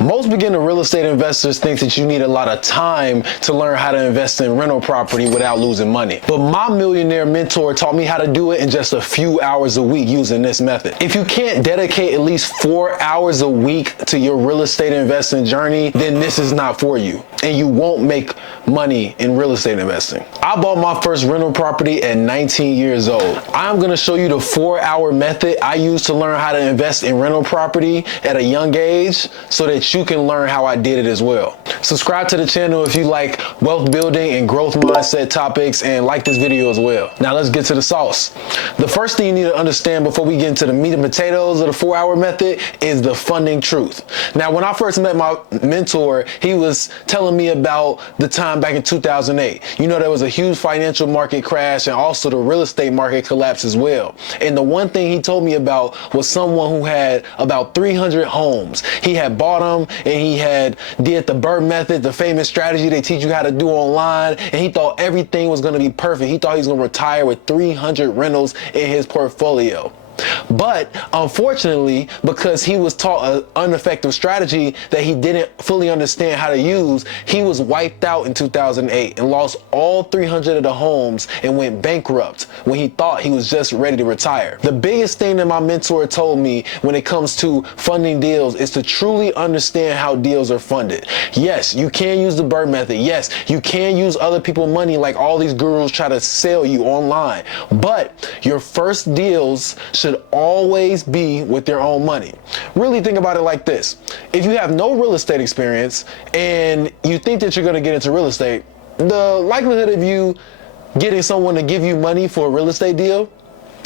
Most beginner real estate investors think that you need a lot of time to learn how to invest in rental property without losing money. But my millionaire mentor taught me how to do it in just a few hours a week using this method. If you can't dedicate at least 4 hours a week to your real estate investing journey, then this is not for you, and you won't make money in real estate investing. I bought my first rental property at 19 years old. I'm gonna show you the 4-hour method I use to learn how to invest in rental property at a young age so that you can learn how I did it as well. Subscribe to the channel if you like wealth building and growth mindset topics, and like this video as well. Now let's get to the sauce. The first thing you need to understand before we get into the meat and potatoes of the 4-hour method is the funding truth. Now, when I first met my mentor, he was telling me about the time back in 2008. You know, there was a huge financial market crash and also the real estate market collapse as well. And the one thing he told me about was someone who had about 300 homes. He had bought them and he had did the BRRRR method, the famous strategy they teach you how to do online, and he thought everything was going to be perfect. He thought he was going to retire with 300 rentals in his portfolio. But unfortunately, because he was taught an ineffective strategy that he didn't fully understand how to use, he was wiped out in 2008 and lost all 300 of the homes and went bankrupt when he thought he was just ready to retire. The biggest thing that my mentor told me when it comes to funding deals is to truly understand how deals are funded. Yes, you can use the BRRRR method. Yes, you can use other people's money like all these gurus try to sell you online. But your first deals should always be with your own money. Really think about it like this. If you have no real estate experience and you think that you're going to get into real estate, the likelihood of you getting someone to give you money for a real estate deal,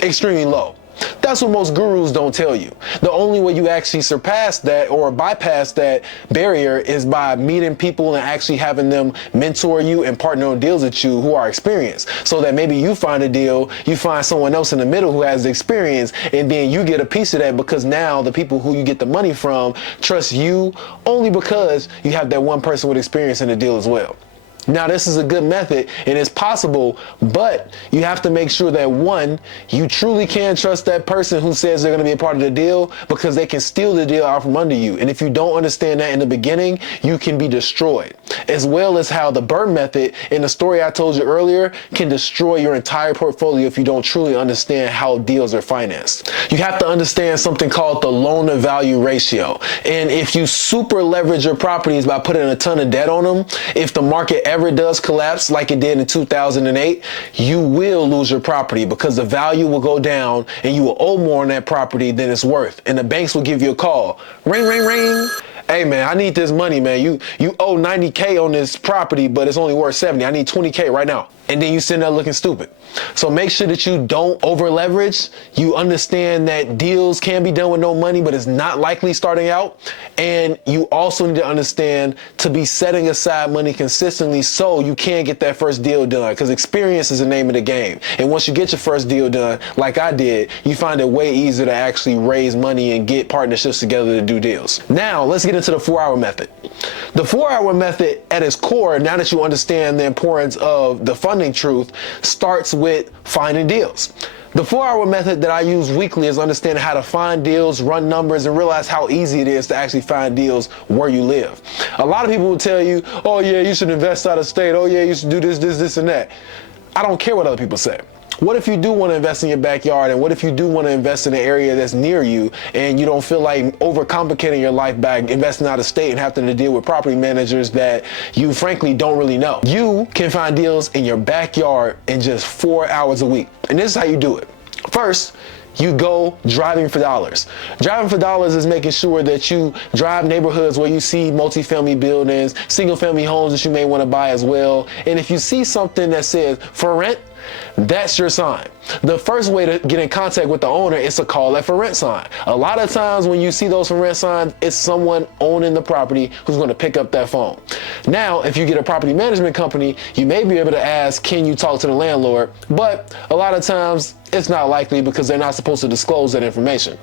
extremely low. That's what most gurus don't tell you. The only way you actually surpass that or bypass that barrier is by meeting people and actually having them mentor you and partner on deals with you who are experienced, so that maybe you find a deal, you find someone else in the middle who has the experience, and then you get a piece of that because now the people who you get the money from trust you only because you have that one person with experience in the deal as well. Now, this is a good method and it's possible, but you have to make sure that, one, you truly can trust that person who says they're going to be a part of the deal, because they can steal the deal out from under you. And if you don't understand that in the beginning, you can be destroyed. As well as how the BRRRR method in the story I told you earlier can destroy your entire portfolio if you don't truly understand how deals are financed. You have to understand something called the loan to value ratio. And if you super leverage your properties by putting a ton of debt on them, if the market ever does collapse like it did in 2008, you will lose your property because the value will go down and you will owe more on that property than it's worth. And the banks will give you a call. Ring, ring, ring. Hey man, I need this money, man. You owe 90K on this property, but it's only worth 70. I need 20K right now. And then you sitting there looking stupid. So make sure that you don't over leverage. You understand that deals can be done with no money, but it's not likely starting out. And you also need to understand to be setting aside money consistently so you can get that first deal done, because experience is the name of the game. And once you get your first deal done, like I did, you find it way easier to actually raise money and get partnerships together to do deals. Now, let's get into the 4-hour method. The 4-hour method at its core, now that you understand the importance of the funding truth, starts with finding deals. The 4-hour method that I use weekly is understanding how to find deals, run numbers, and realize how easy it is to actually find deals where you live. A lot of people will tell you, oh yeah, you should invest out of state. Oh yeah, you should do this, and that. I don't care what other people say. What if you do want to invest in your backyard, and what if you do want to invest in an area that's near you and you don't feel like overcomplicating your life by investing out of state and having to deal with property managers that you frankly don't really know? You can find deals in your backyard in just 4 hours a week. And this is how you do it. First, you go driving for dollars. Driving for dollars is making sure that you drive neighborhoods where you see multifamily buildings, single family homes that you may want to buy as well. And if you see something that says for rent, that's your sign. The first way to get in contact with the owner is to call that for rent sign. A lot of times when you see those for rent signs, it's someone owning the property who's going to pick up that phone. Now, if you get a property management company, you may be able to ask, can you talk to the landlord? But a lot of times it's not likely because they're not supposed to disclose that information.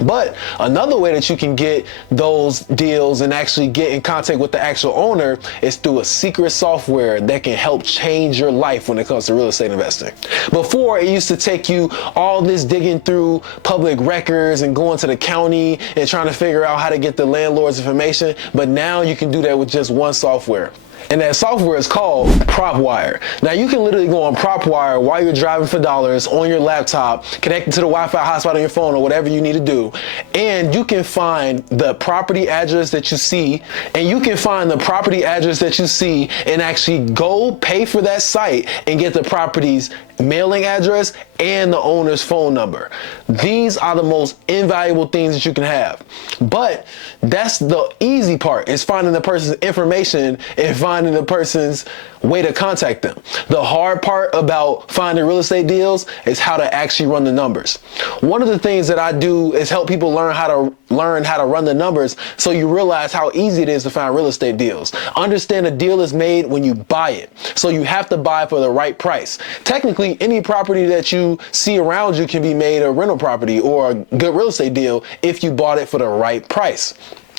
But another way that you can get those deals and actually get in contact with the actual owner is through a secret software that can help change your life when it comes to real estate investing. Before, it used to take you all this digging through public records and going to the county and trying to figure out how to get the landlord's information. But now you can do that with just one software. And that software is called PropWire. Now you can literally go on PropWire while you're driving for dollars on your laptop, connected to the Wi-Fi hotspot on your phone or whatever you need to do. And you can find the property address that you see, and actually go pay for that site and get the property's mailing address and the owner's phone number. These are the most invaluable things that you can have. But that's the easy part, is finding the person's information and finding the person's way to contact them. The hard part about finding real estate deals is how to actually run the numbers. One of the things that I do is help people learn how to run the numbers, so you realize how easy it is to find real estate deals. Understand a deal is made when you buy it. So you have to buy for the right price. Technically, any property that you see around you can be made a rental property or a good real estate deal if you bought it for the right price.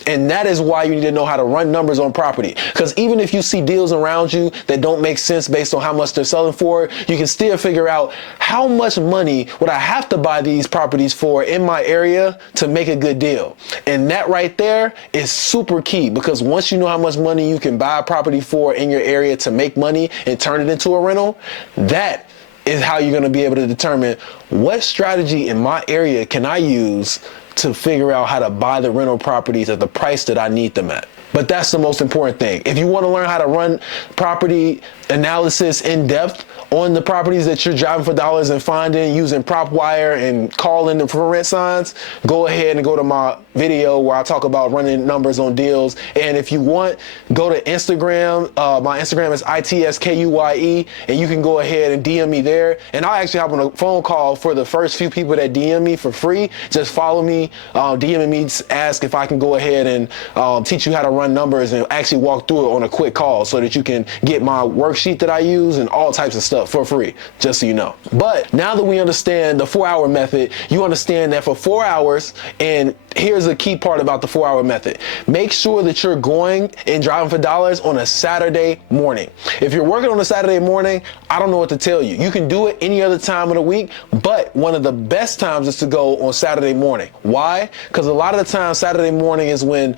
And that is why you need to know how to run numbers on property. Because even if you see deals around you that don't make sense based on how much they're selling for, you can still figure out how much money would I have to buy these properties for in my area to make a good deal. And that right there is super key, because once you know how much money you can buy a property for in your area to make money and turn it into a rental, that is how you're going to be able to determine what strategy in my area can I use to figure out how to buy the rental properties at the price that I need them at. But that's the most important thing. If you want to learn how to run property analysis in depth on the properties that you're driving for dollars and finding using PropWire and calling them for rent signs, go ahead and go to my video where I talk about running numbers on deals. And if you want, go to Instagram. My Instagram is ITSKUYE, and you can go ahead and DM me there. And I'll actually hop on a phone call for the first few people that DM me for free. Just follow me, DM me, ask if I can go ahead and teach you how to run numbers and actually walk through it on a quick call so that you can get my worksheet that I use and all types of stuff for free, just so you know. But now that we understand the 4-hour method, you understand that for 4 hours, and here's a key part about the 4-hour method. Make sure that you're going and driving for dollars on a Saturday morning. If you're working on a Saturday morning, I don't know what to tell you. You can do it any other time of the week, but one of the best times is to go on Saturday morning. Why? Because a lot of the time Saturday morning is when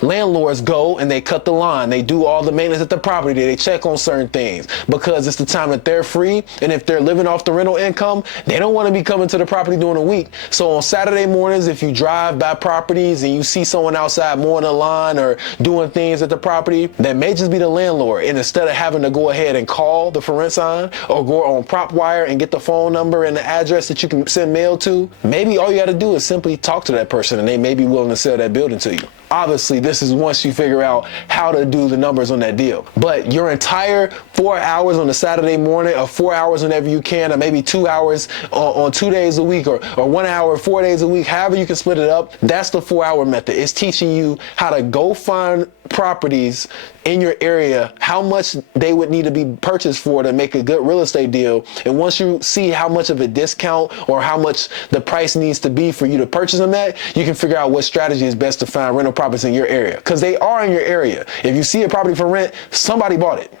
landlords go and they cut the line. They do all the maintenance at the property. They check on certain things because it's the time that they're free. And if they're living off the rental income, they don't want to be coming to the property during the week. So on Saturday mornings, if you drive by properties and you see someone outside mowing the lawn or doing things at the property, that may just be the landlord. And instead of having to go ahead and call the for rent sign or go on PropWire and get the phone number and the address that you can send mail to, maybe all you got to do is simply talk to that person and they may be willing to sell that building to you. Obviously, this is once you figure out how to do the numbers on that deal. But your entire 4 hours on a Saturday morning, or 4 hours whenever you can, or maybe 2 hours on 2 days a week, or 1 hour 4 days a week, however you can split it up, that's the 4-hour method. It's teaching you how to go find properties in your area, how much they would need to be purchased for to make a good real estate deal. And once you see how much of a discount or how much the price needs to be for you to purchase them at, you can figure out what strategy is best to find rental properties in your area, because they are in your area. If you see a property for rent, somebody bought it.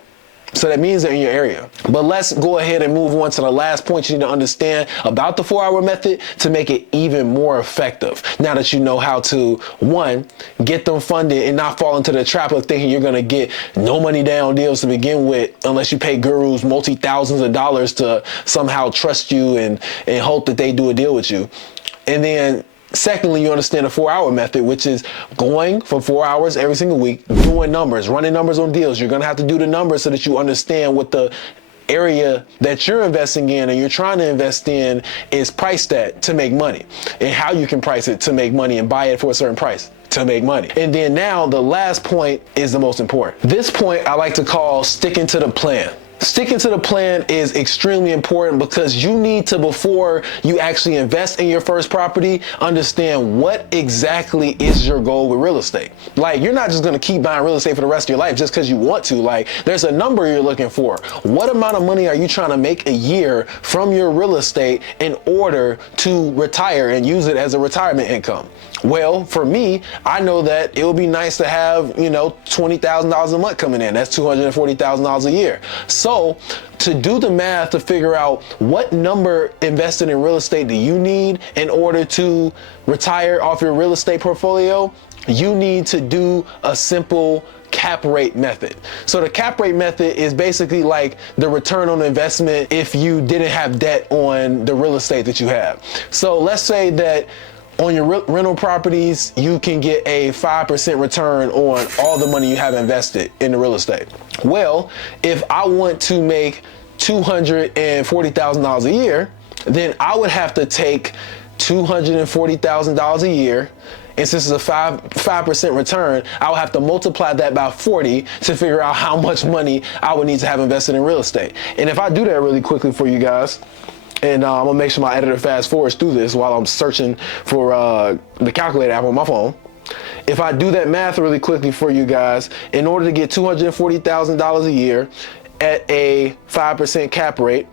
So that means they're in your area. But let's go ahead and move on to the last point you need to understand about the 4-hour method to make it even more effective. Now that you know how to, one, get them funded and not fall into the trap of thinking you're going to get no money down deals to begin with, unless you pay gurus multi-thousands of dollars to somehow trust you and hope that they do a deal with you. And then secondly, you understand the 4-hour method, which is going for 4 hours every single week, doing numbers, running numbers on deals. You're going to have to do the numbers so that you understand what the area that you're investing in and you're trying to invest in is priced at to make money, and how you can price it to make money and buy it for a certain price to make money. And then now the last point is the most important. This point I like to call sticking to the plan. Sticking to the plan is extremely important because you need to, before you actually invest in your first property, understand what exactly is your goal with real estate. Like, you're not just gonna keep buying real estate for the rest of your life just because you want to. Like, there's a number you're looking for. What amount of money are you trying to make a year from your real estate in order to retire and use it as a retirement income? Well, for me, I know that it would be nice to have, $20,000 a month coming in. That's $240,000 a year. So to do the math to figure out what number invested in real estate do you need in order to retire off your real estate portfolio, you need to do a simple cap rate method. So the cap rate method is basically like the return on investment if you didn't have debt on the real estate that you have. So let's say that on your rental properties, you can get a 5% return on all the money you have invested in the real estate. Well, if I want to make $240,000 a year, then I would have to take $240,000 a year. And since it's a 5% return, I would have to multiply that by 40 to figure out how much money I would need to have invested in real estate. And if I do that really quickly for you guys, and I'm gonna make sure my editor fast forwards through this while I'm searching for the calculator app on my phone. If I do that math really quickly for you guys, in order to get $240,000 a year at a 5% cap rate,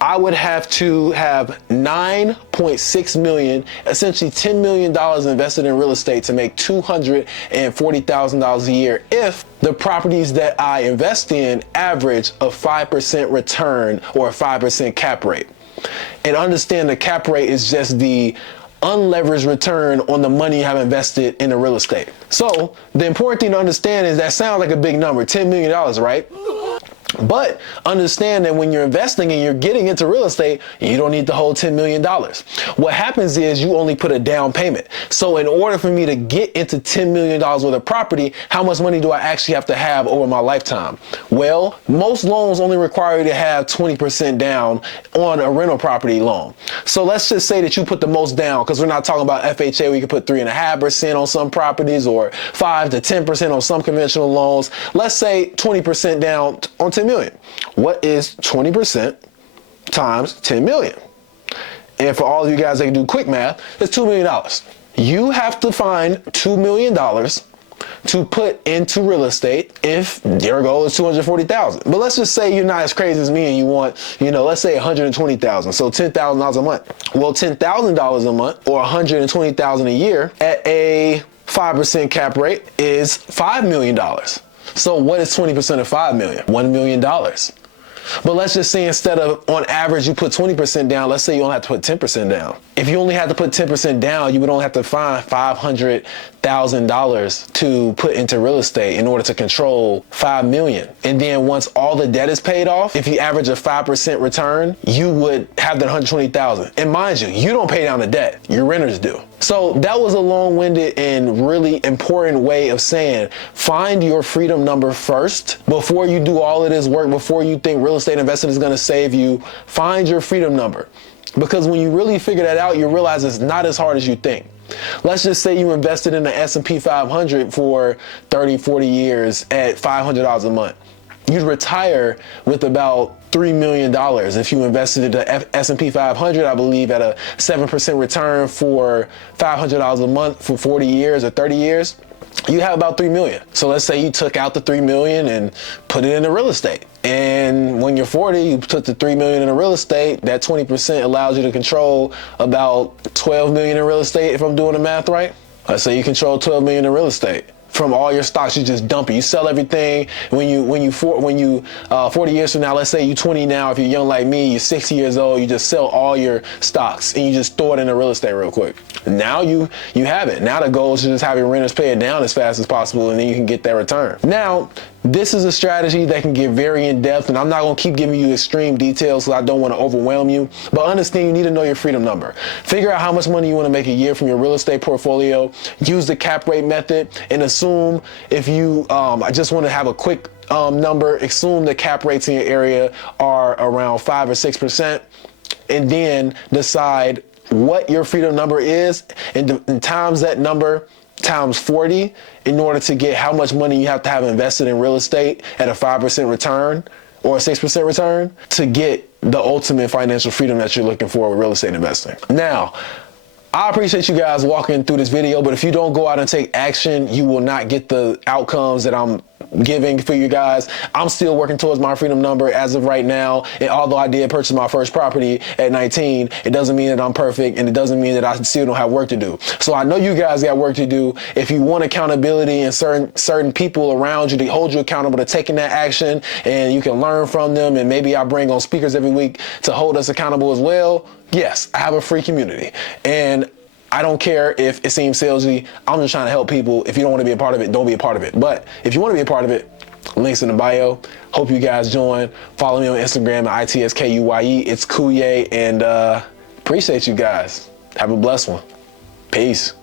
I would have to have 9.6 million, essentially $10 million invested in real estate to make $240,000 a year if the properties that I invest in average a 5% return or a 5% cap rate. And understand the cap rate is just the unleveraged return on the money you have invested in the real estate. So the important thing to understand is that sounds like a big number, $10 million, right? But understand that when you're investing and you're getting into real estate, you don't need the whole $10 million. What happens is you only put a down payment. So in order for me to get into $10 million worth of property, how much money do I actually have to have over my lifetime? Well, most loans only require you to have 20% down on a rental property loan. So let's just say that you put the most down, because we're not talking about FHA where you can put 3.5% on some properties or 5 to 10% on some conventional loans. Let's say 20% down on 10 million. What is 20% times 10 million? And for all of you guys that can do quick math, it's $2 million. You have to find $2 million to put into real estate if your goal is 240,000. But let's just say you're not as crazy as me and you want, let's say 120,000. So $10,000 a month. Well, $10,000 a month or 120,000 a year at a 5% cap rate is $5 million. So what is 20% of 5 million? $1 million. But let's just say instead of on average you put 20% down, let's say you only have to put 10% down. If you only had to put 10% down, you would only have to find $500,000 to put into real estate in order to control 5 million. And then once all the debt is paid off, if you average a 5% return, you would have that 120,000. And mind you, you don't pay down the debt, your renters do. So that was a long-winded and really important way of saying, find your freedom number first before you do all of this work, before you think real estate investing is gonna save you. Find your freedom number. Because when you really figure that out, you realize it's not as hard as you think. Let's just say you invested in the S&P 500 for 30, 40 years at $500 a month. You'd retire with about $3 million if you invested in the S&P 500, I believe, at a 7% return for $500 a month for 40 years or 30 years. You have about 3 million. So let's say you took out the 3 million and put it into real estate. And when you're 40, you took the 3 million in real estate. That 20% allows you to control about 12 million in real estate, if I'm doing the math right. Let's say you control 12 million in real estate. From all your stocks, you just dump it. You sell everything. When you 40 years from now, let's say you're 20 now, if you're young like me, you're 60 years old, you just sell all your stocks and you just throw it into real estate real quick. Now you have it. Now the goal is to just have your renters pay it down as fast as possible, and then you can get that return. Now, this is a strategy that can get very in-depth, and I'm not gonna keep giving you extreme details because I don't wanna overwhelm you, but understand you need to know your freedom number. Figure out how much money you wanna make a year from your real estate portfolio, use the cap rate method, and assume if you, I just wanna have a quick number, assume the cap rates in your area are around 5 or 6%, and then decide what your freedom number is, and times that number times 40 in order to get how much money you have to have invested in real estate at a 5% return or a 6% return to get the ultimate financial freedom that you're looking for with real estate investing. Now, I appreciate you guys walking through this video, but if you don't go out and take action, you will not get the outcomes that I'm giving for you guys. I'm still working towards my freedom number as of right now. And although I did purchase my first property at 19, it doesn't mean that I'm perfect, and it doesn't mean that I still don't have work to do. So I know you guys got work to do. If you want accountability and certain people around you to hold you accountable to taking that action, and you can learn from them, and maybe I bring on speakers every week to hold us accountable as well, yes, I have a free community. And I don't care if it seems salesy. I'm just trying to help people. If you don't want to be a part of it, don't be a part of it. But if you want to be a part of it, links in the bio. Hope you guys join. Follow me on Instagram at ITSKUYE. It's Kuye, and appreciate you guys. Have a blessed one. Peace.